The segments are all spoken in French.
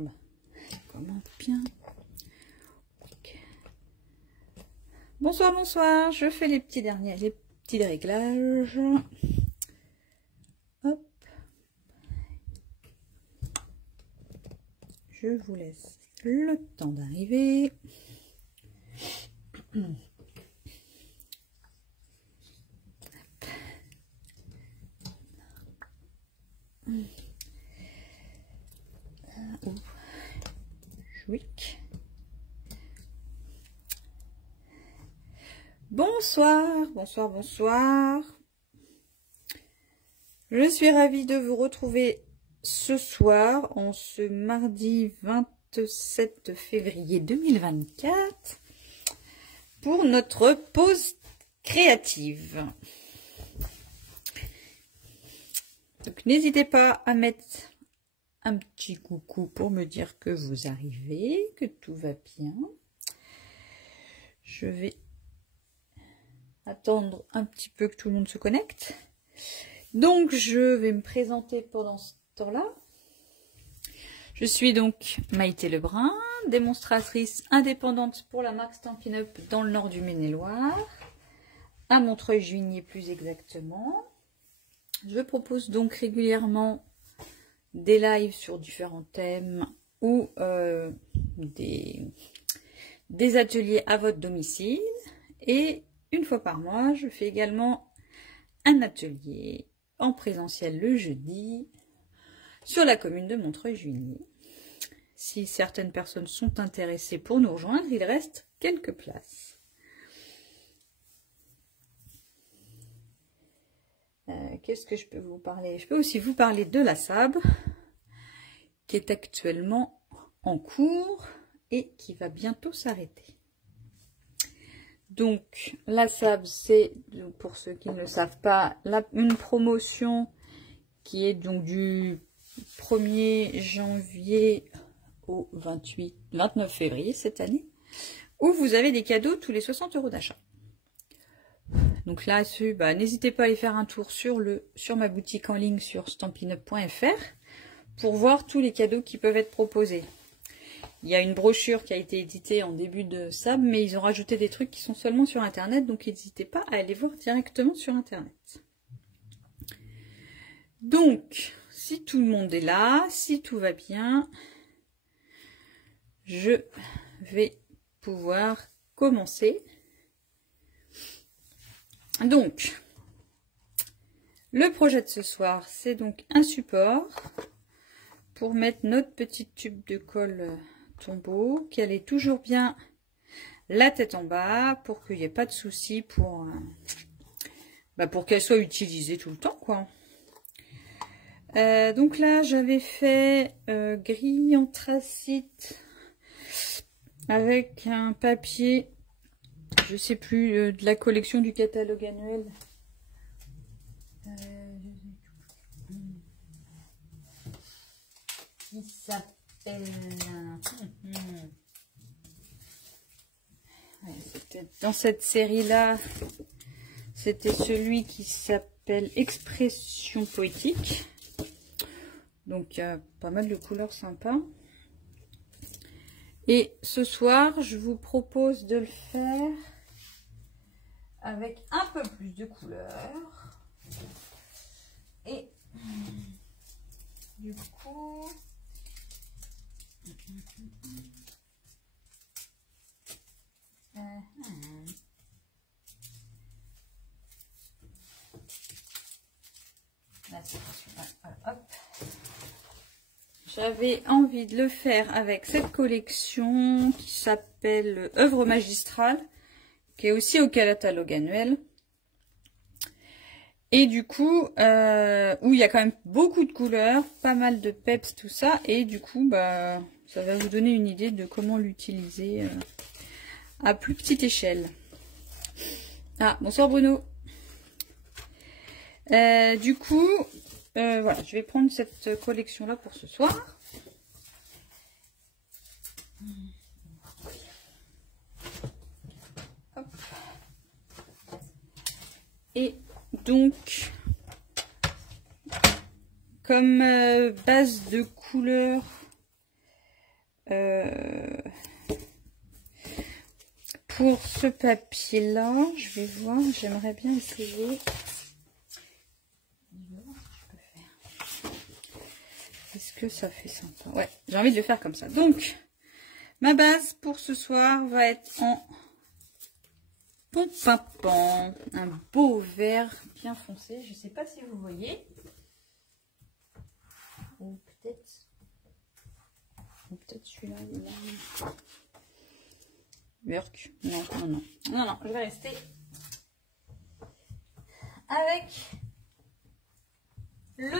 bah, comment bien. Okay. Bonsoir, bonsoir. Je fais les petits réglages. Hop. Je vous laisse le temps d'arriver. Bonsoir, bonsoir, bonsoir. Je suis ravie de vous retrouver ce soir, en ce mardi 27 février 2024, pour notre pause créative. Donc n'hésitez pas à mettre un petit coucou pour me dire que vous arrivez, que tout va bien. Je vais attendre un petit peu que tout le monde se connecte. Donc je vais me présenter pendant ce temps-là. Je suis donc Maïté Lebrun, démonstratrice indépendante pour la marque Stampin' Up dans le nord du Maine-et-Loire, à Montreuil-Juigné plus exactement. Je propose donc régulièrement des lives sur différents thèmes ou des ateliers à votre domicile. Et une fois par mois, je fais également un atelier en présentiel le jeudi sur la commune de Montreuil-Juigné. Si certaines personnes sont intéressées pour nous rejoindre, il reste quelques places. Qu'est-ce que je peux vous parler? Je peux aussi vous parler de la SAB, qui est actuellement en cours et qui va bientôt s'arrêter. Donc, la SAB, c'est, pour ceux qui ne le savent pas, une promotion qui est donc du 1er janvier au 29 février cette année, où vous avez des cadeaux tous les 60 € d'achat. Donc là-dessus, n'hésitez pas à aller faire un tour sur ma boutique en ligne sur stampinup.fr pour voir tous les cadeaux qui peuvent être proposés. Il y a une brochure qui a été éditée en début de SAB, mais ils ont rajouté des trucs qui sont seulement sur Internet, donc n'hésitez pas à aller voir directement sur Internet. Donc, si tout le monde est là, si tout va bien, je vais pouvoir commencer. Donc, le projet de ce soir, c'est donc un support pour mettre notre petit tube de colle tombeau, qu'elle ait toujours bien la tête en bas, pour qu'il n'y ait pas de souci pour qu'elle soit utilisée tout le temps, quoi. Donc là, j'avais fait gris anthracite avec un papier, je sais plus, de la collection du catalogue annuel. Qui s'appelle... Ouais, c'était dans cette série-là, c'était celui qui s'appelle Expression poétique. Donc, il y a pas mal de couleurs sympas. Et ce soir, je vous propose de le faire avec un peu plus de couleurs. Et du coup... J'avais envie de le faire avec cette collection qui s'appelle Œuvre magistrale, qui est aussi au catalogue annuel. Et du coup, où il y a quand même beaucoup de couleurs, pas mal de peps, tout ça. Et du coup, ça va vous donner une idée de comment l'utiliser à plus petite échelle. Ah, bonsoir Bruno. Du coup, voilà, je vais prendre cette collection-là pour ce soir. Hop. Et donc, comme base de couleur, pour ce papier-là, je vais voir, j'aimerais bien essayer. Est-ce que ça fait sympa? Ouais, j'ai envie de le faire comme ça. Donc, ma base pour ce soir va être en Pompapan, un beau vert bien foncé. Je ne sais pas si vous voyez. Ou peut-être celui-là. Work. Non, non, non. Non, non, je vais rester avec le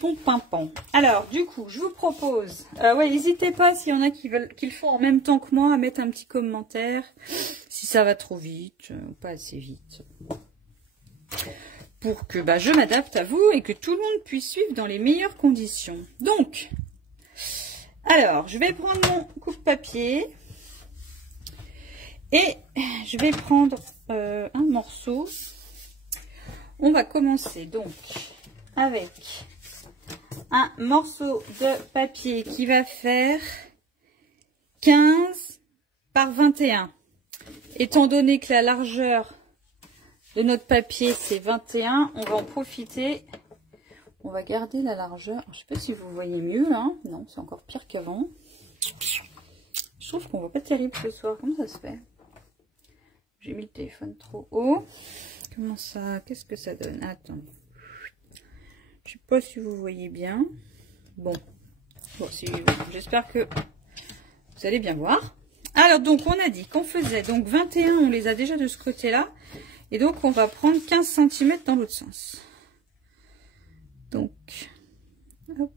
Pompapan. Alors, du coup, je vous propose... ouais, n'hésitez pas s'il y en a qui veulent qu'ils font en même temps que moi à mettre un petit commentaire si ça va trop vite ou pas assez vite. Pour que je m'adapte à vous et que tout le monde puisse suivre dans les meilleures conditions. Donc, alors, je vais prendre mon coupe-papier et je vais prendre un morceau. On va commencer donc avec un morceau de papier qui va faire 15 par 21. Étant donné que la largeur de notre papier c'est 21, on va en profiter. On va garder la largeur. Je sais pas si vous voyez mieux là. Non, c'est encore pire qu'avant. Je trouve qu'on voit pas terrible ce soir. Comment ça se fait? J'ai mis le téléphone trop haut. Comment ça? Qu'est-ce que ça donne? Attends. Je sais pas si vous voyez bien. Bon, si, j'espère que vous allez bien voir. Alors donc on a dit qu'on faisait donc 21, on les a déjà de ce côté là, et donc on va prendre 15 cm dans l'autre sens. Donc hop,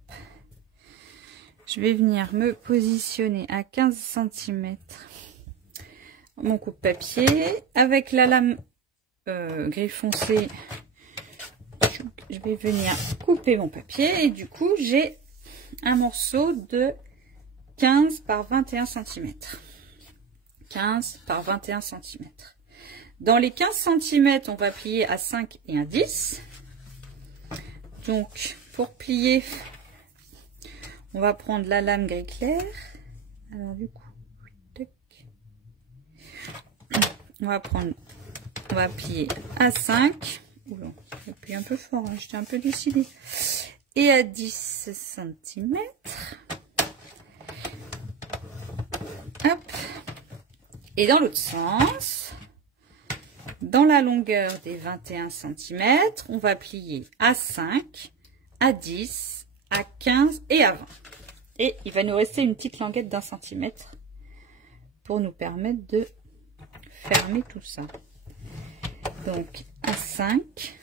je vais venir me positionner à 15 cm mon coupe-papier avec la lame gris foncé. Je vais venir couper mon papier et du coup j'ai un morceau de 15 par 21 cm. 15 par 21 cm. Dans les 15 cm, on va plier à 5 et à 10. Donc pour plier, on va prendre la lame gris clair. Alors du coup, on va plier à 5. Oula, j'ai plié un peu fort, hein, j'étais un peu décidée. Et à 10 cm. Hop. Et dans l'autre sens, dans la longueur des 21 cm, on va plier à 5, à 10, à 15 et à 20. Et il va nous rester une petite languette d'1 centimètre pour nous permettre de fermer tout ça. Donc à 5,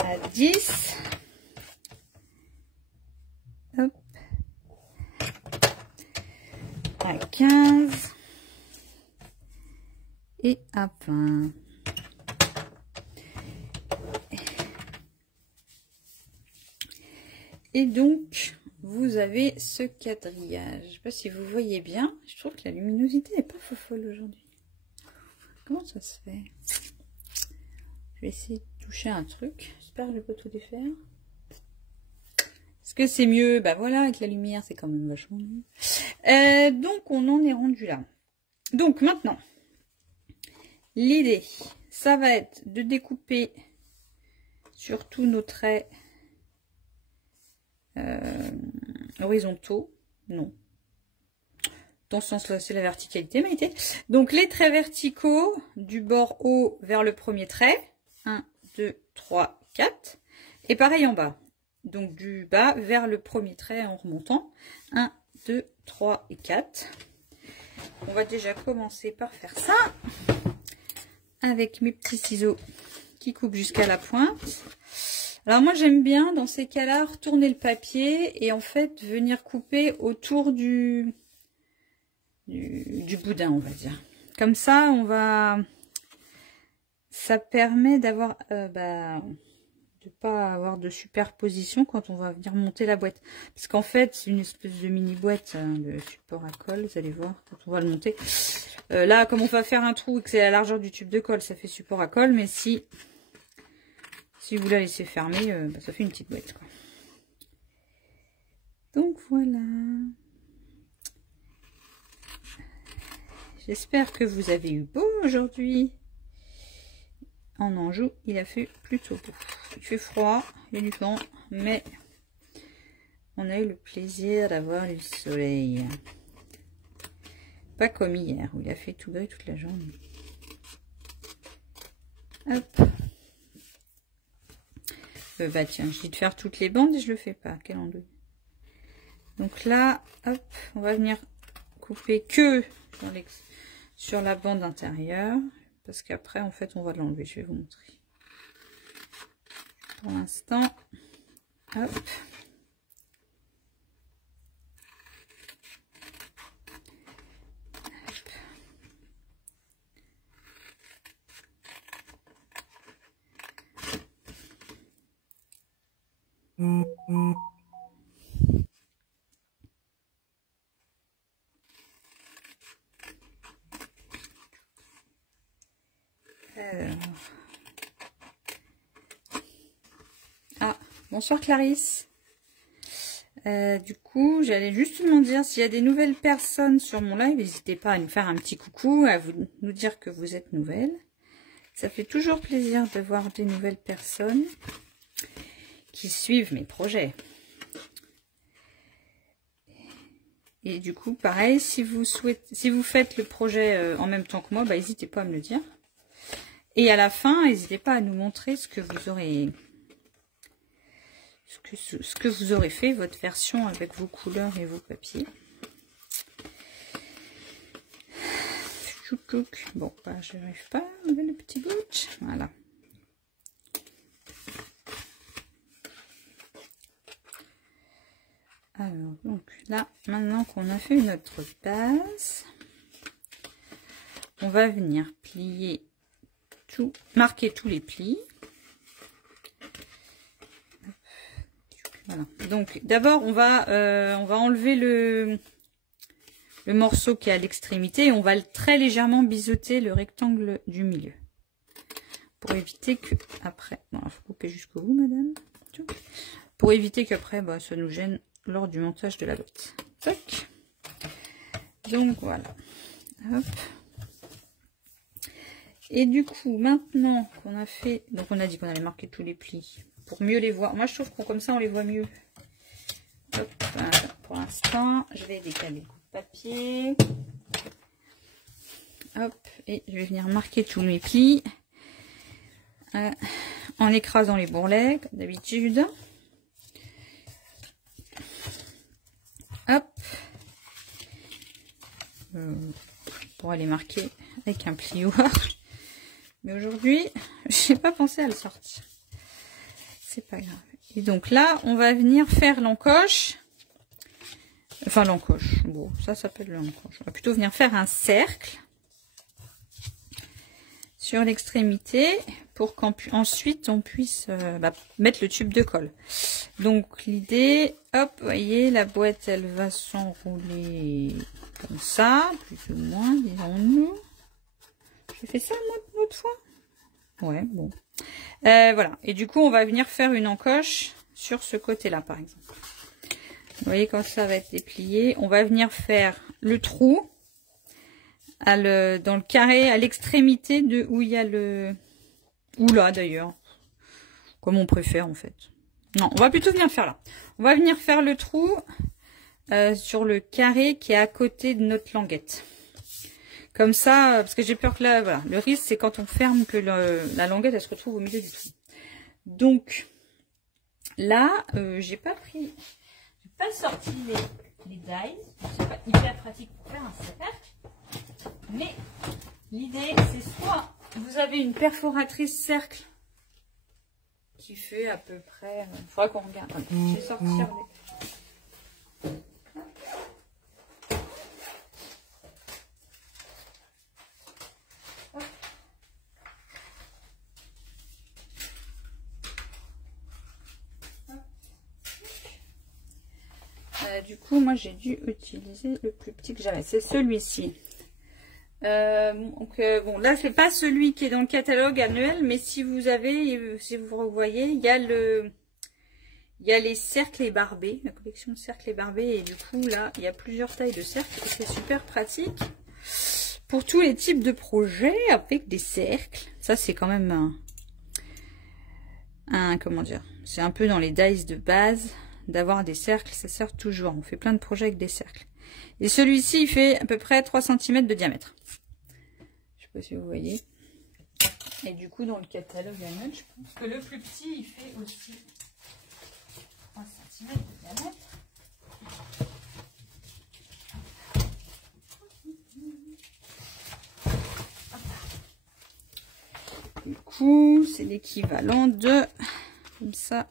à 10, hop, à 15 et à 20. Et donc, vous avez ce quadrillage. Je ne sais pas si vous voyez bien. Je trouve que la luminosité n'est pas folle aujourd'hui. Comment ça se fait? Je vais essayer de toucher un truc. J'espère que je ne vais pas tout défaire. Est-ce que c'est mieux? Bah voilà, avec la lumière, c'est quand même vachement mieux. Donc, on en est rendu là. Donc, maintenant, l'idée, ça va être de découper sur tous nos traits horizontaux. Non. Dans ce sens-là, c'est la verticalité, Maïté. Donc, les traits verticaux du bord haut vers le premier trait. 1, 2, 3, 4. Et pareil en bas. Donc, du bas vers le premier trait en remontant. 1, 2, 3 et 4. On va déjà commencer par faire ça. Avec mes petits ciseaux qui coupent jusqu'à la pointe. Alors moi j'aime bien dans ces cas-là retourner le papier et en fait venir couper autour du boudin, on va dire. Comme ça ça permet d'avoir de pas avoir de superposition quand on va venir monter la boîte. Parce qu'en fait c'est une espèce de mini boîte de support à colle, vous allez voir quand on va le monter. Là, comme on va faire un trou et que c'est la largeur du tube de colle, ça fait support à colle. Mais si vous la laissez fermer, bah, ça fait une petite boîte, quoi. Donc voilà. J'espère que vous avez eu beau aujourd'hui. En Anjou, il a fait plutôt beau. Il fait froid, il y a du vent, mais on a eu le plaisir d'avoir du soleil. Pas comme hier, où il a fait tout gris toute la journée. Hop. Bah tiens, je dis de faire toutes les bandes et je le fais pas. Quel andouille. Donc là, hop, on va venir couper que sur la bande intérieure. Parce qu'après, en fait, on va l'enlever. Je vais vous montrer. Pour l'instant, hop. Ah, bonsoir Clarisse. Du coup, j'allais justement dire, s'il y a des nouvelles personnes sur mon live, n'hésitez pas à nous faire un petit coucou, à nous dire que vous êtes nouvelles. Ça fait toujours plaisir de voir des nouvelles personnes qui suivent mes projets. Et du coup, pareil, si vous faites le projet en même temps que moi, bah, n'hésitez pas à me le dire. Et à la fin, n'hésitez pas à nous montrer ce que vous aurez, ce que vous aurez fait, votre version avec vos couleurs et vos papiers. Bon, bah, je n'arrive pas à enlever le petit bout. Voilà. Alors, donc là, maintenant qu'on a fait notre base, on va venir plier tout, marquer tous les plis. Voilà. Donc d'abord on va enlever le morceau qui est à l'extrémité et on va très légèrement biseauter le rectangle du milieu pour éviter que après, bon, il faut couper jusqu'au bout, madame, pour éviter qu'après bah, ça nous gêne lors du montage de la botte. Tac. Donc voilà. Hop. Et du coup, maintenant qu'on a fait, donc on a dit qu'on allait marquer tous les plis pour mieux les voir. Moi, je trouve que comme ça, on les voit mieux. Hop, voilà. Pour l'instant, je vais décaler le coup de papier. Hop, et je vais venir marquer tous mes plis en écrasant les bourrelets, comme d'habitude. Hop. Pour aller marquer avec un plioir. Mais aujourd'hui, je n'ai pas pensé à le sortir. C'est pas grave. Et donc là, on va venir faire l'encoche. Enfin, l'encoche. Bon, ça s'appelle l'encoche. On va plutôt venir faire un cercle sur l'extrémité pour qu'ensuite on puisse mettre le tube de colle. Donc l'idée, hop, vous voyez, la boîte, elle va s'enrouler comme ça, plus ou moins, disons-nous. J'ai fait ça moi l'autre fois. Ouais, bon. Voilà. Et du coup, on va venir faire une encoche sur ce côté-là, par exemple. Vous voyez, quand ça va être déplié, on va venir faire le trou dans le carré, à l'extrémité de où il y a le... Ou là, d'ailleurs. Comme on préfère, en fait. Non, on va plutôt venir faire là. On va venir faire le trou sur le carré qui est à côté de notre languette. Comme ça, parce que j'ai peur que là, voilà, le risque c'est quand on ferme que la languette elle se retrouve au milieu du trou. Donc là, j'ai pas sorti les dies, c'est pas hyper pratique pour faire un cercle, mais l'idée c'est soit vous avez une perforatrice cercle qui fait à peu près, il faudra qu'on regarde. Je vais sortir les... Du coup, moi, j'ai dû utiliser le plus petit que j'avais. C'est celui-ci. Bon, là c'est pas celui qui est dans le catalogue annuel, mais si vous avez, si vous voyez, il y a les cercles et barbés, la collection de cercles et barbés, et du coup là il y a plusieurs tailles de cercles et c'est super pratique pour tous les types de projets avec des cercles. Ça c'est quand même comment dire, c'est un peu dans les dies de base d'avoir des cercles, ça sert toujours. On fait plein de projets avec des cercles. Et celui-ci, il fait à peu près 3 cm de diamètre. Je sais pas si vous voyez. Et du coup, dans le catalogue annuel, je pense que le plus petit, il fait aussi 3 cm de diamètre. Du coup, c'est l'équivalent de... Comme ça.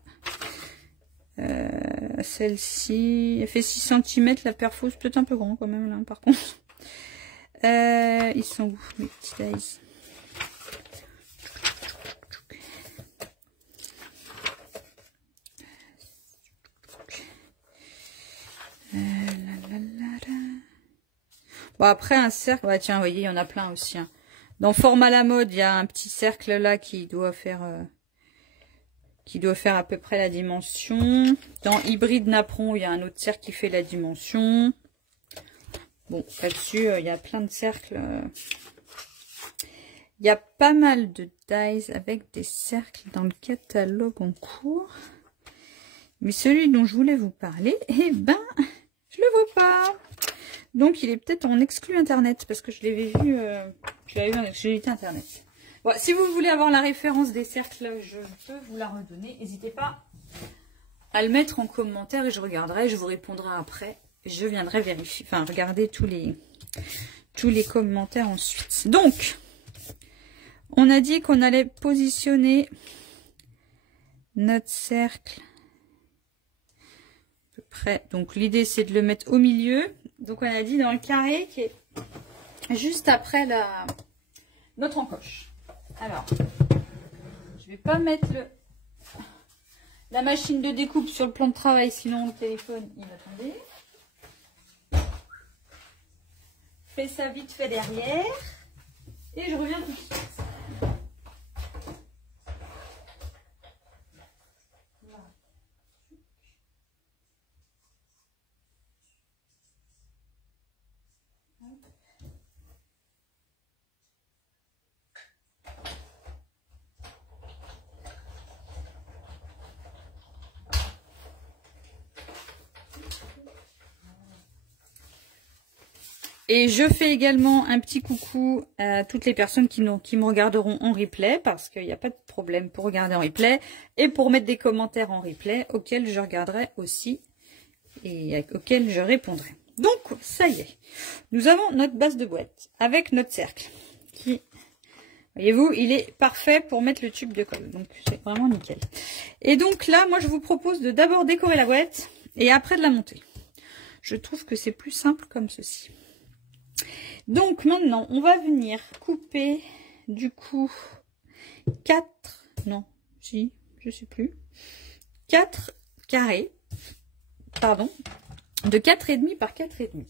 Celle-ci, elle fait 6 cm, la perfo, c'est peut-être un peu grand quand même là par contre. Ils sont où mes petits dies? Bon après un cercle, ouais tiens, vous voyez, il y en a plein aussi. Hein. Dans Forme à la mode, il y a un petit cercle là qui doit faire à peu près la dimension. Dans Hybride Napron, il y a un autre cercle qui fait la dimension. Bon, là-dessus, il y a plein de cercles. Il y a pas mal de dies avec des cercles dans le catalogue en cours. Mais celui dont je voulais vous parler, eh ben, je le vois pas. Donc, il est peut-être en exclu Internet, parce que je l'avais vu, en exclusivité Internet. Bon, si vous voulez avoir la référence des cercles, je peux vous la redonner. N'hésitez pas à le mettre en commentaire et je regarderai, je vous répondrai après. Je viendrai vérifier, enfin regarder tous les commentaires ensuite. Donc, on a dit qu'on allait positionner notre cercle à peu près. Donc l'idée c'est de le mettre au milieu. Donc on a dit dans le carré qui est juste après notre encoche. Alors, je vais pas mettre la machine de découpe sur le plan de travail, sinon le téléphone il va tomber. Je fais ça vite fait derrière et je reviens tout de suite. Et je fais également un petit coucou à toutes les personnes qui me regarderont en replay, parce qu'il n'y a pas de problème pour regarder en replay, et pour mettre des commentaires en replay, auxquels je regarderai aussi, et auxquels je répondrai. Donc, ça y est, nous avons notre base de boîte, avec notre cercle, qui, voyez-vous, il est parfait pour mettre le tube de colle, donc c'est vraiment nickel. Et donc là, moi je vous propose de d'abord décorer la boîte, et après de la monter. Je trouve que c'est plus simple comme ceci. Donc maintenant, on va venir couper du coup 4 carrés, pardon, de 4,5 par 4,5.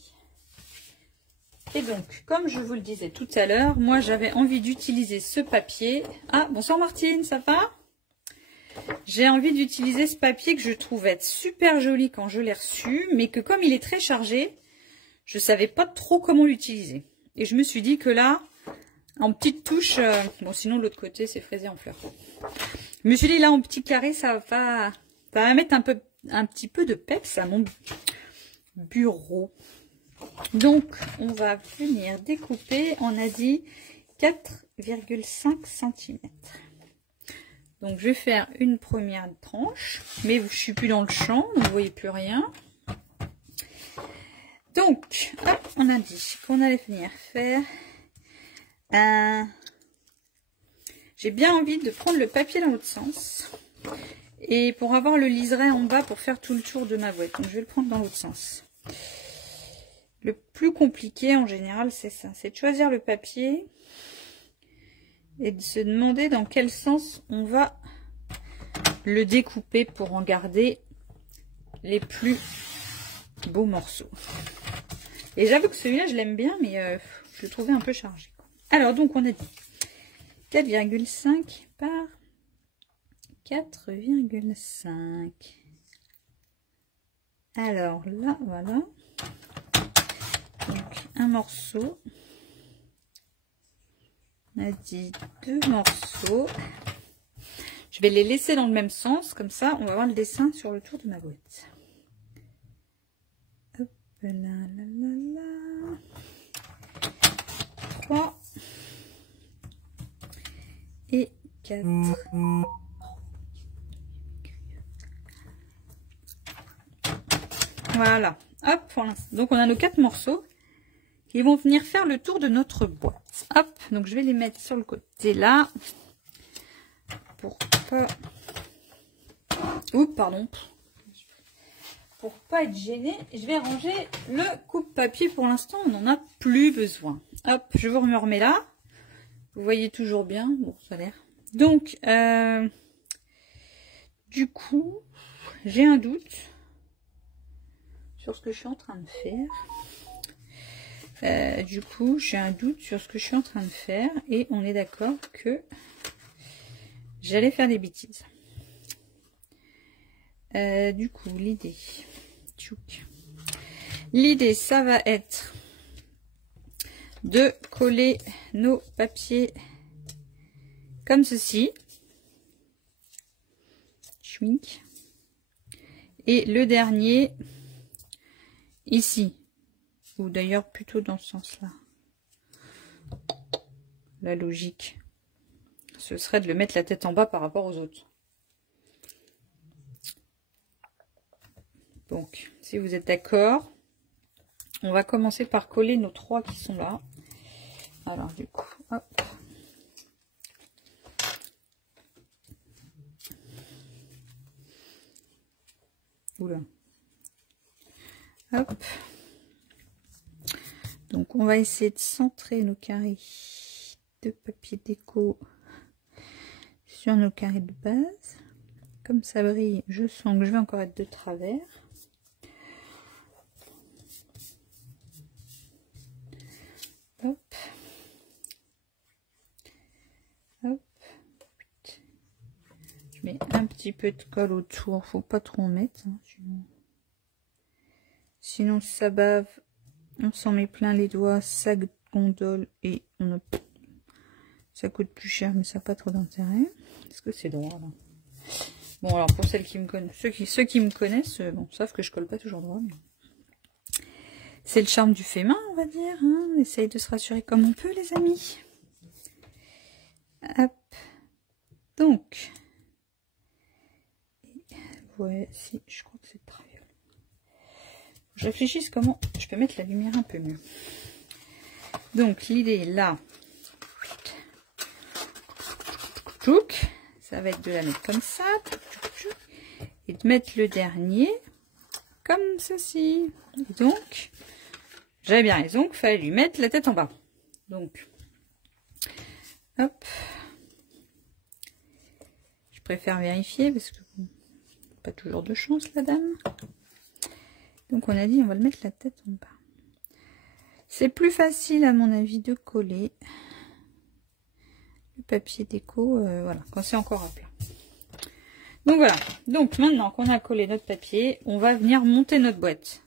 Et donc, comme je vous le disais tout à l'heure, moi j'avais envie d'utiliser ce papier. Ah, bonsoir Martine, ça va? J'ai envie d'utiliser ce papier que je trouve être super joli quand je l'ai reçu, mais que comme il est très chargé, je savais pas trop comment l'utiliser. Et je me suis dit que là, en petite touche, bon sinon l'autre côté c'est fraisé en fleurs. Je me suis dit là en petit carré, ça va mettre un petit peu de peps à mon bureau. Donc on va venir découper, on a dit 4,5 cm. Donc je vais faire une première tranche, mais je suis plus dans le champ, donc vous voyez plus rien. Donc, hop, on a dit qu'on allait venir faire un... J'ai bien envie de prendre le papier dans l'autre sens. Et pour avoir le liseré en bas pour faire tout le tour de ma boîte. Donc, je vais le prendre dans l'autre sens. Le plus compliqué, en général, c'est ça. C'est de choisir le papier et de se demander dans quel sens on va le découper pour en garder les plus beaux morceaux. Et j'avoue que celui-là, je l'aime bien, mais je le trouvais un peu chargé, quoi. Alors, donc, on a dit 4,5 par 4,5. Alors là, voilà. Donc, un morceau. On a dit 2 morceaux. Je vais les laisser dans le même sens, comme ça, on va voir le dessin sur le tour de ma boîte. Hop là, là, là, là. 3 et 4. Voilà. Hop, pour l'instant. Donc, on a nos 4 morceaux qui vont venir faire le tour de notre boîte. Hop, donc je vais les mettre sur le côté là. Pour pas... Oups, pardon. Pour pas être gêné, je vais ranger le coupe-papier. Pour l'instant, on n'en a plus besoin. Hop, je vous remets là. Vous voyez toujours bien. Bon, ça a l'air. Donc, du coup, j'ai un doute sur ce que je suis en train de faire. Du coup, j'ai un doute sur ce que je suis en train de faire. Et on est d'accord que j'allais faire des bêtises. Du coup, l'idée, ça va être de coller nos papiers comme ceci. Chouink. Et le dernier, ici. Ou d'ailleurs plutôt dans ce sens-là. La logique, ce serait de le mettre la tête en bas par rapport aux autres. Donc, si vous êtes d'accord, on va commencer par coller nos 3 qui sont là. Alors, du coup, hop. Oula. Hop. Donc, on va essayer de centrer nos carrés de papier déco sur nos carrés de base. Comme ça brille, je sens que je vais encore être de travers. Hop. Hop. Je mets un petit peu de colle autour, faut pas trop en mettre, hein, sinon ça bave, on s'en met plein les doigts, ça gondole et ça coûte plus cher, mais ça n'a pas trop d'intérêt. Est-ce que c'est droit là? Bon, alors pour celles qui me connaissent, ceux qui me connaissent, bon, savent que je colle pas toujours droit. Mais... c'est le charme du fait main, on va dire. Hein. On essaye de se rassurer comme on peut, les amis. Hop. Donc. Ouais, si, je crois que c'est très bien. Je réfléchisse comment je peux mettre la lumière un peu mieux. Donc, l'idée là. Ça va être de la mettre comme ça. Et de mettre le dernier comme ceci. Et donc, j'avais bien raison qu'il fallait lui mettre la tête en bas. Donc, hop. Je préfère vérifier parce que pas toujours de chance, la dame. Donc, on a dit on va le mettre la tête en bas. C'est plus facile, à mon avis, de coller le papier déco, voilà, quand c'est encore à plat. Donc voilà, donc maintenant qu'on a collé notre papier, on va venir monter notre boîte.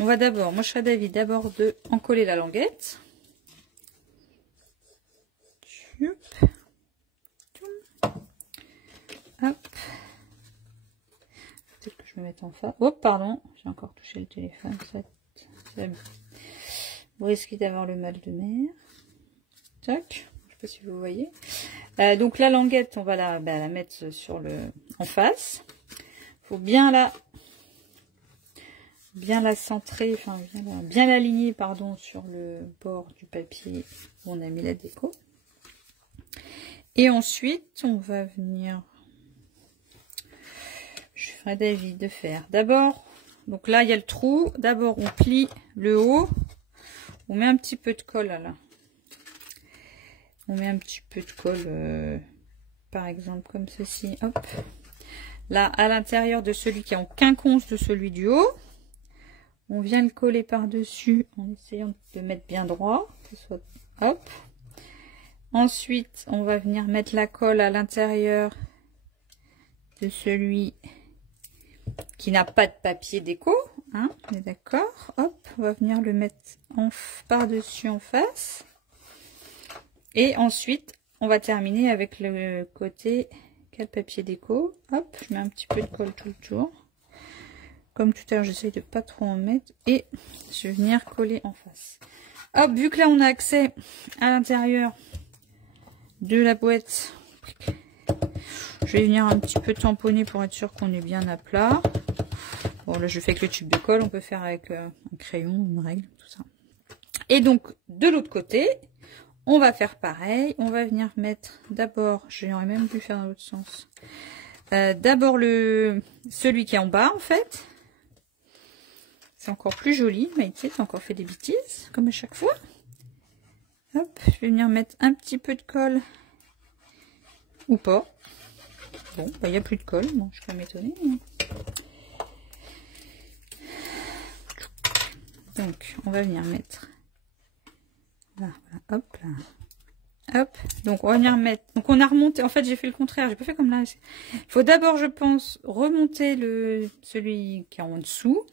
On va d'abord, moi je serais d'avis d'abord de en coller la languette. Hop. Peut-être que je me mette en face. Oh pardon, j'ai encore touché le téléphone. Vous risquez d'avoir le mal de mer. Tac. Je sais pas si vous voyez. Donc la languette, on va la mettre sur en face. Faut bien la centrer, enfin bien l'aligner, pardon, sur le bord du papier où on a mis la déco. Et ensuite, on va venir. Je ferai d'avis de faire. D'abord, donc là il y a le trou. D'abord, on plie le haut. On met un petit peu de colle là. On met un petit peu de colle, par exemple, comme ceci. Hop. Là, à l'intérieur de celui qui est en quinconce de celui du haut, On vient le coller par-dessus en essayant de mettre bien droit. Que ce soit... Hop. Ensuite, on va venir mettre la colle à l'intérieur de celui qui n'a pas de papier déco. Hein, on est d'accord. Hop, on va venir le mettre par-dessus en face. Et ensuite, on va terminer avec le côté quel papier déco. Hop, je mets un petit peu de colle tout le tour. Comme tout à l'heure, j'essaye de pas trop en mettre. Et je vais venir coller en face. Hop, vu que là, on a accès à l'intérieur de la boîte, je vais venir un petit peu tamponner pour être sûr qu'on est bien à plat. Bon, là, je fais avec le tube de colle. On peut faire avec un crayon, une règle, tout ça. Et donc, de l'autre côté, on va faire pareil. On va venir mettre d'abord, j'aurais même dû faire dans l'autre sens. D'abord celui qui est en bas, en fait. C'est encore plus joli. Maïté, t'as encore fait des bêtises, comme à chaque fois. Hop, je vais venir mettre un petit peu de colle. Ou pas. Bon, bah, il n'y a plus de colle. Bon, je suis pas m'étonner. Donc, on va venir mettre. Là, voilà, hop, là. Hop. Donc, on va venir mettre. Donc, on a remonté. En fait, j'ai fait le contraire. J'ai pas fait comme là. Il faut d'abord, je pense, remonter celui qui est en dessous.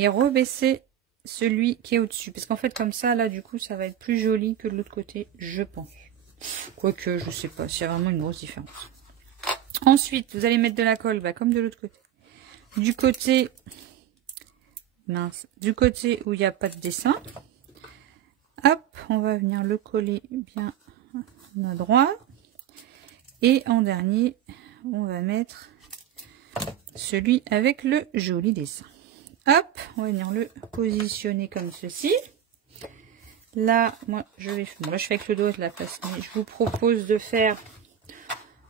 Et rebaisser celui qui est au-dessus. Parce qu'en fait, comme ça, là, du coup, ça va être plus joli que de l'autre côté, je pense. Quoique, je sais pas s'il y a vraiment une grosse différence. Ensuite, vous allez mettre de la colle, bah, comme de l'autre côté. Du côté, mince, du côté où il n'y a pas de dessin. Hop, on va venir le coller bien à droite. Et en dernier, on va mettre celui avec le joli dessin. Hop, on va venir le positionner comme ceci. Là, moi, je vais... Bon, là, je fais avec le dos de la place. Mais je vous propose de faire,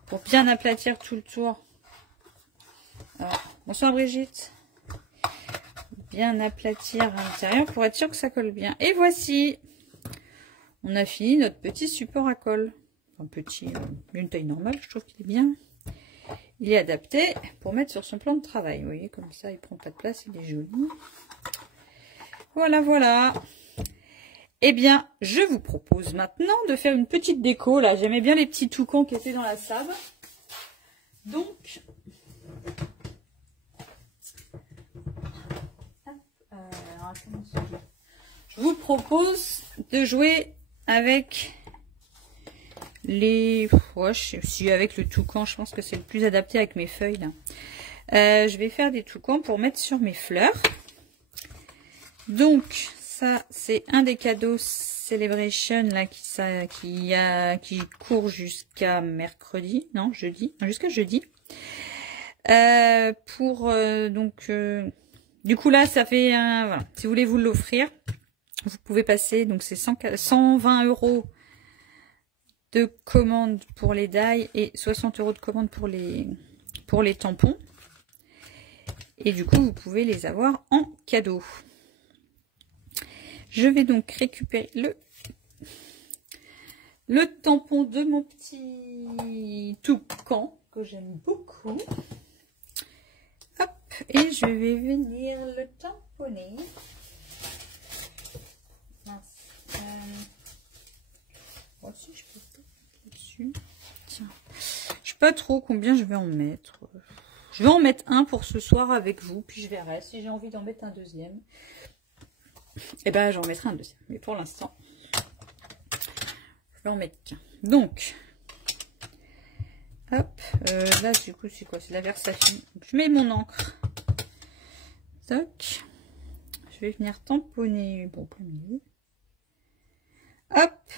pour bien aplatir tout le tour. Alors, bonsoir Brigitte. Bien aplatir à l'intérieur pour être sûr que ça colle bien. Et voici, on a fini notre petit support à colle. Un petit, d'une taille normale, je trouve qu'il est bien. Il est adapté pour mettre sur son plan de travail. Vous voyez, comme ça, il prend pas de place, il est joli. Voilà, voilà. Eh bien, je vous propose maintenant de faire une petite déco. Là, j'aimais bien les petits toucans qui étaient dans la sable. Donc, je vous propose de jouer avec les... Ouais, si avec le toucan, je pense que c'est le plus adapté avec mes feuilles. Là. Je vais faire des toucans pour mettre sur mes fleurs. Donc, ça, c'est un des cadeaux Celebration là qui court jusqu'à mercredi, non, jeudi, jusqu'à jeudi. Du coup là, ça fait un... Voilà. Si vous voulez vous l'offrir, vous pouvez passer, donc c'est 120 € de commande pour les die et 60 € de commande pour les tampons. Et du coup, vous pouvez les avoir en cadeau. Je vais donc récupérer le tampon de mon petit toucan que j'aime beaucoup. Hop, et je vais venir le tamponner. Mince. Voici, je peux pas dessus. Tiens, je sais pas trop combien je vais en mettre. Je vais en mettre un pour ce soir avec vous, puis je verrai si j'ai envie d'en mettre un deuxième. Et ben j'en mettrai un deuxième. Mais pour l'instant, je vais en mettre qu'un. Donc, hop, là du coup c'est quoi? C'est la Versafine. Je mets mon encre. Toc. Je vais venir tamponner bon plein milieu. Hop.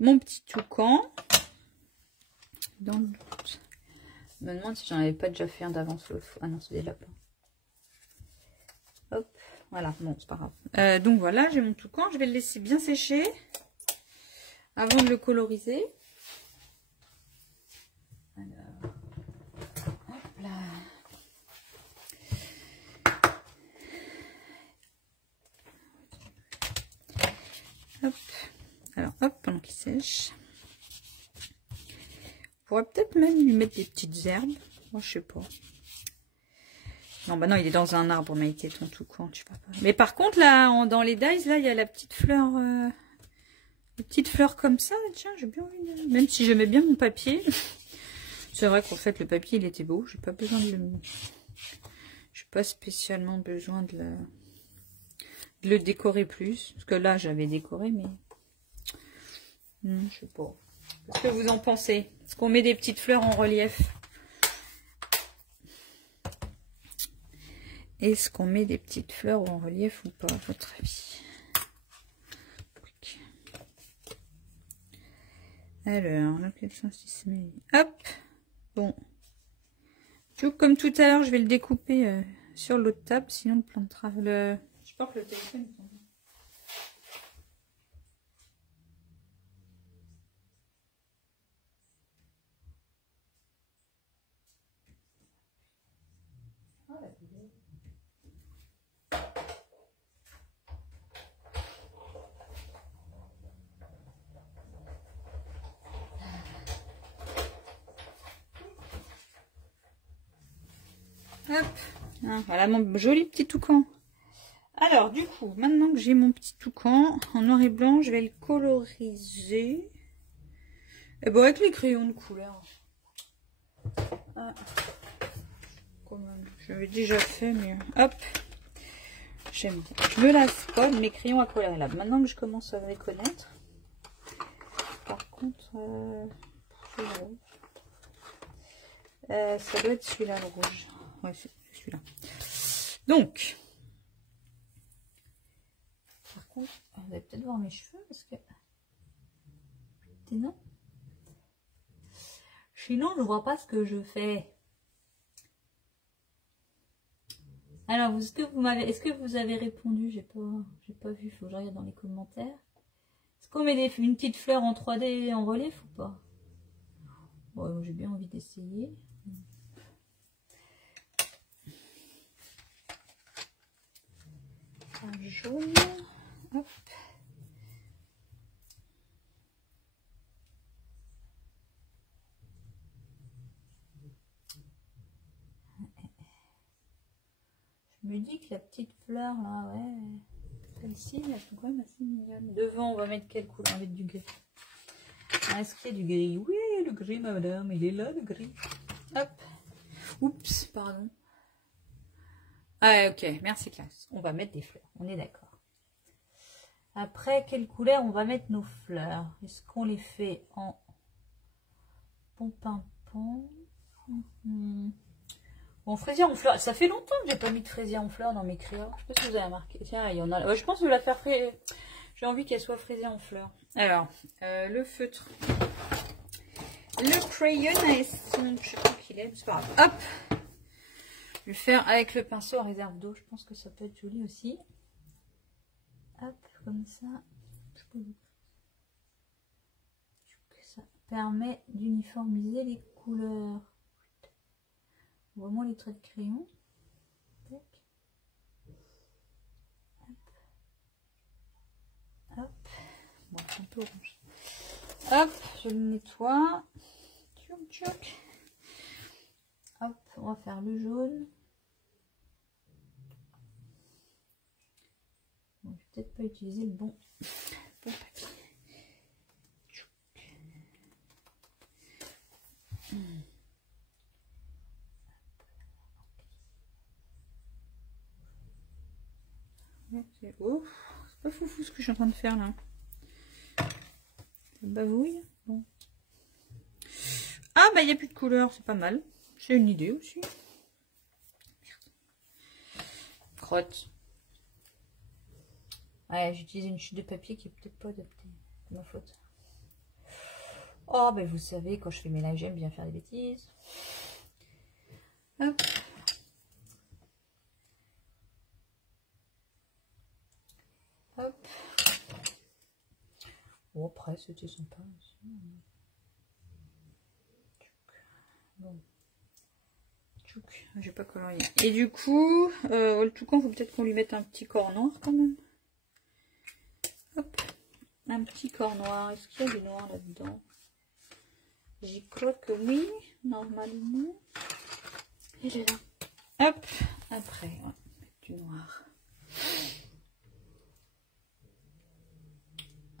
Mon petit toucan. Dans le doute. Je me demande si j'en avais pas déjà fait un d'avance l'autre fois. Ah non, c'est des lapins. Hop, voilà, bon, c'est pas grave. Donc voilà, j'ai mon toucan. Je vais le laisser bien sécher avant de le coloriser. Alors, hop là. Hop, alors hop, pendant qu'il sèche. On pourrait peut-être même lui mettre des petites herbes. Moi, je sais pas. Non, bah non, il est dans un arbre, Maïté, ton toucan, tu vois pas. Mais par contre, là, dans les dies, là, il y a la petite fleur... Des petites fleurs comme ça, tiens, j'ai bien envie de... Même si j'aimais bien mon papier. C'est vrai qu'en fait, le papier, il était beau. J'ai pas besoin de le... J'ai pas spécialement besoin de le décorer plus. Parce que là, j'avais décoré, mais... je sais pas. Qu'est-ce que vous en pensez? Est-ce qu'on met des petites fleurs en relief? Est-ce qu'on met des petites fleurs en relief ou pas, à votre avis? Alors, location 6 mai. Hop. Bon. Tout comme tout à l'heure, je vais le découper sur l'autre table, sinon le plan de travail. Je porte le téléphone. Hop, ah, voilà mon joli petit toucan. Alors du coup, maintenant que j'ai mon petit toucan en noir et blanc, je vais le coloriser. Et bon, avec les crayons de couleur. Ah. J'avais déjà fait, mais hop, j'aime bien. Je me lasse pas de mes crayons à colorer là. Maintenant que je commence à les connaître. Par contre, ça doit être celui-là le rouge. Ouais, c'est celui-là. Donc, par contre, vous allez peut-être voir mes cheveux parce que non. Sinon, je vois pas ce que je fais. Alors, est-ce que vous avez répondu? J'ai pas vu. Faut que je regarde dans les commentaires. Est-ce qu'on met une petite fleur en 3D en relief ou pas? Bon, j'ai bien envie d'essayer. Un jaune. Hop. Je me dis que la petite fleur là, ouais, celle-ci, elle est quand même assez mignonne. Devant, on va mettre quelle couleur? On va mettre du gris. Est-ce qu'il y a du gris? Oui, le gris, madame, il est là, le gris. Hop. Oups, pardon. Ah, ok, merci classe. On va mettre des fleurs, on est d'accord. Après, quelle couleur on va mettre nos fleurs? Est-ce qu'on les fait en pom-pom-pom? Bon, fraisier en fleurs. Ça fait longtemps que j'ai pas mis de fraisier en fleurs dans mes crayons. Je sais pas si vous avez remarqué. Tiens, il y en a. Ouais, je pense que je vais la faire fraisier. J'ai envie qu'elle soit fraisée en fleurs. Alors, le feutre. Le crayon à estompe. Je sais pas qu'il est. C'est pas grave. Hop. Je vais le faire avec le pinceau à réserve d'eau. Je pense que ça peut être joli aussi. Hop, comme ça. Ça permet d'uniformiser les couleurs. Vraiment les traits de crayon. Hop. Hop. Bon, c'est un peu orange. Hop, je le nettoie. Tchouk, tchouk. Hop, on va faire le jaune. Bon, je vais peut-être pas utiliser le bon papier. C'est pas foufou ce que je suis en train de faire là. Ça bavouille. Bon. Ah bah il n'y a plus de couleur, c'est pas mal. C'est une idée aussi. Crotte. Ouais, j'ai utilisé une chute de papier qui est peut-être pas adaptée. C'est ma faute. Oh bah vous savez, quand je fais mes lives, j'aime bien faire des bêtises. Hop. Hop. Bon, après, c'était sympa aussi. Bon. J'ai pas colorié. Et du coup, le toucan, faut peut-être qu'on lui mette un petit corps noir quand même. Hop. Un petit corps noir. Est-ce qu'il y a du noir là-dedans? J'y crois que oui, normalement. Il est là. Hop. Après, on va mettre du noir.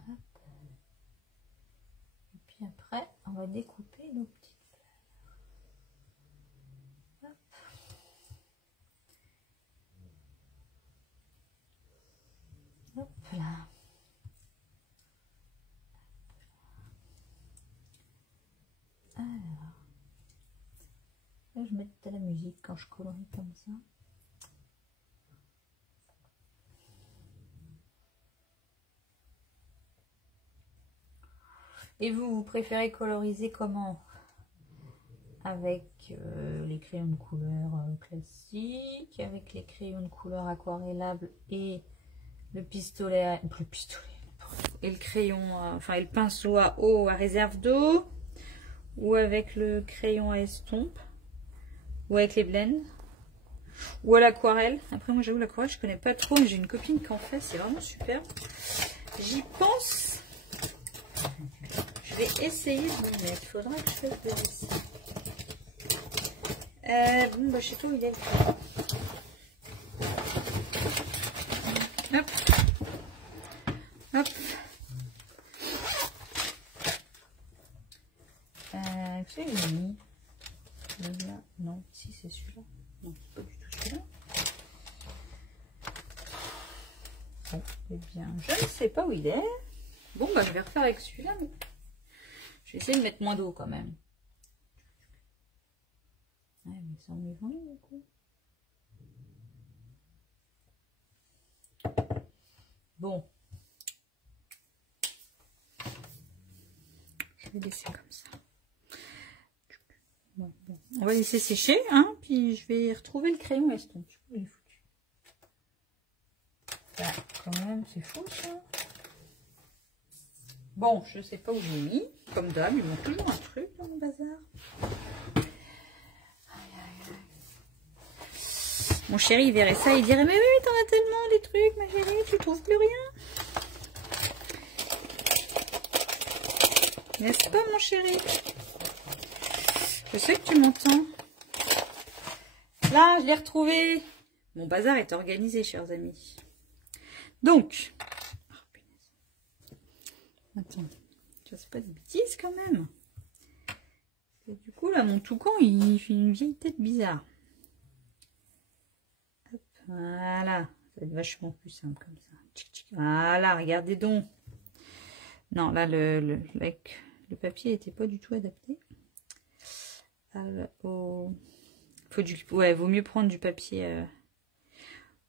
Hop. Et puis après, on va découper nos petites fleurs. Hop. Hop là. Alors, là, je mets de la musique quand je colorie comme ça. Et vous préférez coloriser comment? Avec les crayons de couleur classiques, avec les crayons de couleur aquarellables et le pistolet, et le crayon, enfin et le pinceau à eau à réserve d'eau, ou avec le crayon à estompe, ou avec les blends, ou à l'aquarelle. Après moi j'avoue l'aquarelle je connais pas trop, mais j'ai une copine qui en fait, c'est vraiment super. J'y pense. Je vais essayer de m'y mettre. Il faudra que je fasse des essais. Bon, bah, je sais pas où il est. Hop. Hop. C'est mis. Là, non, si c'est celui-là. Non, c'est pas du tout celui-là. Bon, eh bien, je ne sais pas où il est. Bon, bah, je vais refaire avec celui-là. Mais... je vais essayer de mettre moins d'eau quand même. Ouais, mais ça me vend du coup. Bon. Je vais laisser comme ça. Bon. On va laisser sécher, hein, puis je vais retrouver le crayon estompe. Je sais pas où il est foutu. Là, quand même, c'est fou ça. Bon, je sais pas où j'ai mis. Comme d'hab, ils m'ont toujours un truc dans le bazar. Mon chéri, il verrait ça, il dirait, mais oui, t'en as tellement des trucs, ma chérie, tu trouves plus rien. N'est-ce pas, mon chéri? Je sais que tu m'entends. Là, je l'ai retrouvé. Mon bazar est organisé, chers amis. Donc, attends, je sais pas de bêtises quand même. Et du coup, là, mon toucan, il fait une vieille tête bizarre. Hop, voilà, ça va être vachement plus simple comme ça. Voilà, regardez donc. Non, là, le papier n'était pas du tout adapté. Ouais, vaut mieux prendre du papier.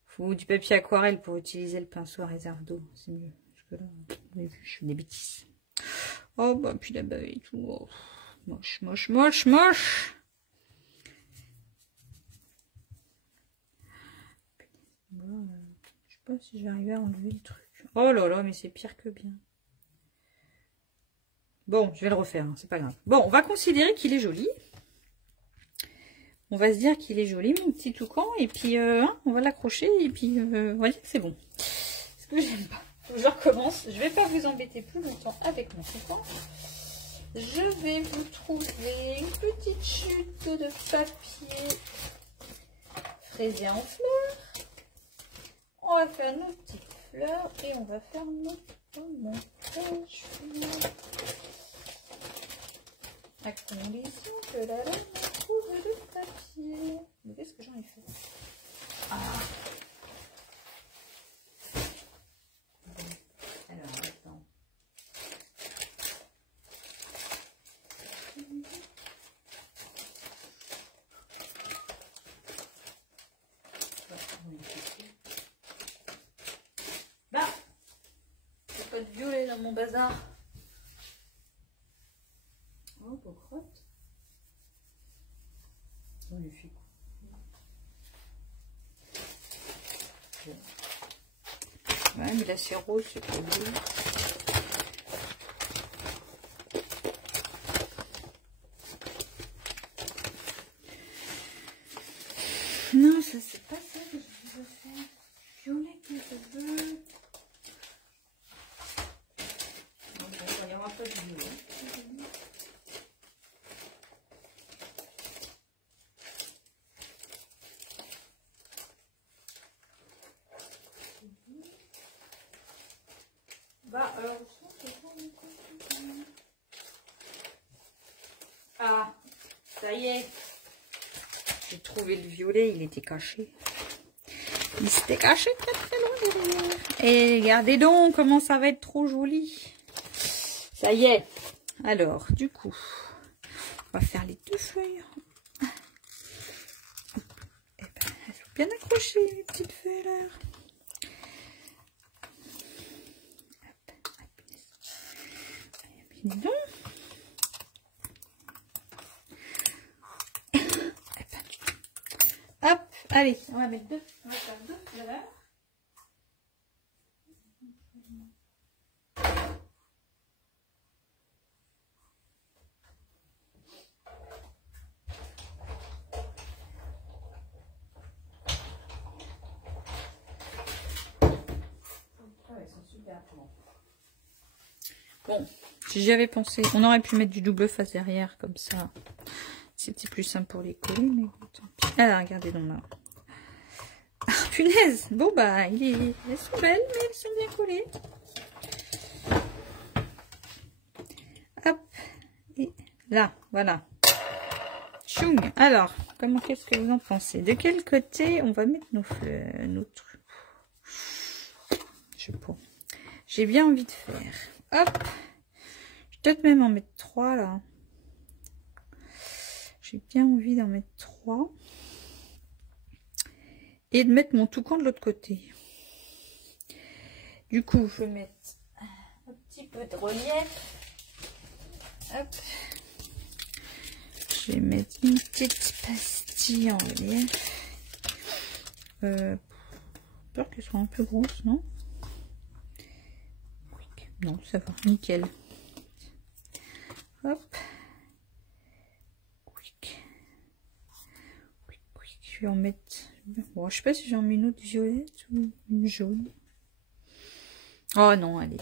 Faut du papier aquarelle pour utiliser le pinceau à réserve d'eau. C'est mieux. Parce que là, vous avez vu, je fais des bêtises. Oh, bah, puis là-bas et tout. Oh, moche, moche, moche, moche. Voilà. Je sais pas si je vais arriver à enlever le truc. Oh là là, mais c'est pire que bien. Bon, je vais le refaire, hein, c'est pas grave. Bon, on va considérer qu'il est joli. On va se dire qu'il est joli, mon petit toucan. Et puis, on va l'accrocher. Et puis, on va dire que c'est bon. Ce que j'aime pas. Je recommence. Je vais pas vous embêter plus longtemps avec mon toucan. Je vais vous trouver une petite chute de papier fraisier en fleurs. On va faire nos petites fleurs et on va faire notre montage à condition que la lame trouve le papier. Mais qu'est-ce que j'en ai fait? Ah. Alors, attends. Bah, c'est pas de violet dans mon bazar. Oh, pour crotte. On lui fait quoi? Ouais, mais là c'est rose, c'est pas bleu. Non, ça c'est pas ça que je veux faire. Violet que je veux. Bon, il n'y aura pas de violet. va... Ah, ça y est. J'ai trouvé le violet, il était caché. Il s'était caché très très loin derrière. Et regardez donc comment ça va être trop joli. Ça y est. Alors, du coup, on va faire les deux feuilles. Et ben, elles sont bien accrochées, les petites feuilles là. Non. Hop, allez, on va mettre deux. On va faire deux fleurs. Bon, si j'y avais pensé, on aurait pu mettre du double face derrière, comme ça. C'était plus simple pour les coller, mais tant pis. Alors, regardez donc là. Ah, punaise! Bon, bah, elles sont belles, mais elles sont bien collées. Hop. Et là, voilà. Tchoung! Alors, qu'est-ce que vous en pensez? De quel côté on va mettre nos fleurs, nos trucs? Je sais pas. J'ai bien envie de faire. Hop. Je vais peut-être même en mettre 3 là. J'ai bien envie d'en mettre 3. Et de mettre mon toucan de l'autre côté. Du coup, je vais mettre un petit peu de relief. Hop. Je vais mettre une petite pastille en relief. Peur qu'elle soit un peu grosse, non? Non, ça va, nickel. Hop. Je vais en mettre... Bon, je sais pas si j'en mets une autre violette ou une jaune. Oh non, allez.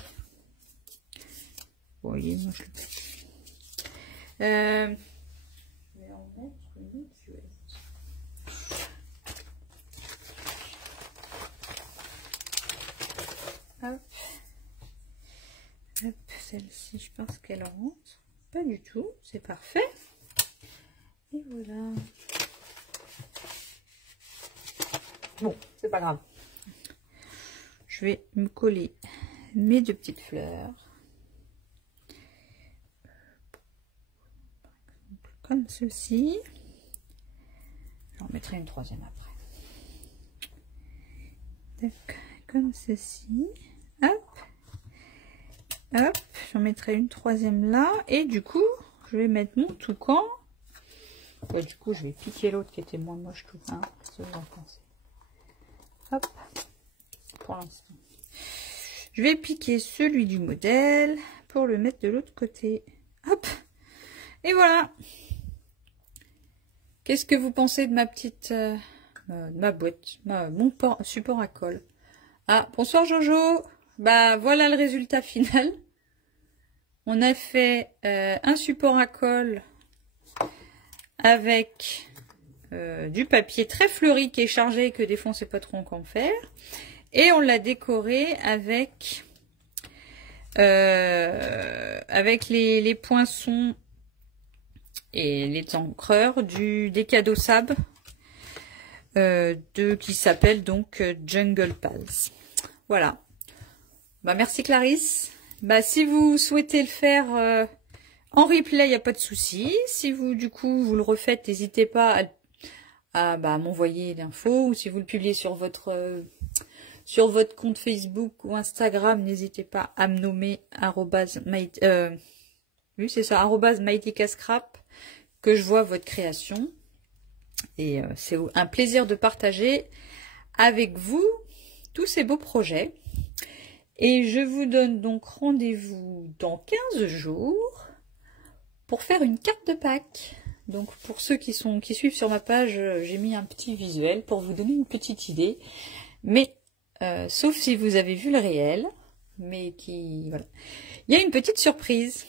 Vous voyez, moi je le fais. Je vais en mettre une autre violette. Hop. Hop, celle-ci, je pense qu'elle rentre. Pas du tout, c'est parfait. Et voilà. Bon, c'est pas grave. Je vais me coller mes deux petites fleurs. Comme ceci. J'en mettrai une troisième après. Donc, comme ceci. Hop. Hop. J'en mettrai une troisième là. Et du coup, je vais mettre mon toucan. Ouais, du coup, je vais piquer l'autre qui était moins moche tout. Hein, qu'est-ce que vous en pensez? Hop, pour l'instant. Je vais piquer celui du modèle pour le mettre de l'autre côté. Hop, et voilà. Qu'est-ce que vous pensez de ma petite, ma boîte, mon support à colle? Ah, bonsoir Jojo. Bah voilà le résultat final. On a fait un support à colle avec du papier très fleuri qui est chargé, que des fois on sait pas trop en faire, et on l'a décoré avec les poinçons et les encreurs des cadeaux Sab qui s'appelle donc Jungle Pals. Voilà. Bah merci Clarisse. Bah si vous souhaitez le faire en replay, il n'y a pas de souci. Si vous du coup vous le refaites, n'hésitez pas à m'envoyer l'info, ou si vous le publiez sur votre compte Facebook ou Instagram, n'hésitez pas à me nommer oui, c'est ça, @mightycascrap, que je vois votre création. Et c'est un plaisir de partager avec vous tous ces beaux projets. Et je vous donne donc rendez-vous dans 15 jours pour faire une carte de Pâques. Donc pour ceux qui suivent sur ma page, j'ai mis un petit visuel pour vous donner une petite idée. Mais sauf si vous avez vu le réel, mais voilà. Il y a une petite surprise.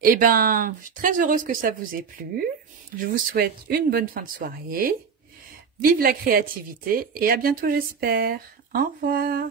Eh ben, je suis très heureuse que ça vous ait plu. Je vous souhaite une bonne fin de soirée. Vive la créativité et à bientôt j'espère. Au revoir.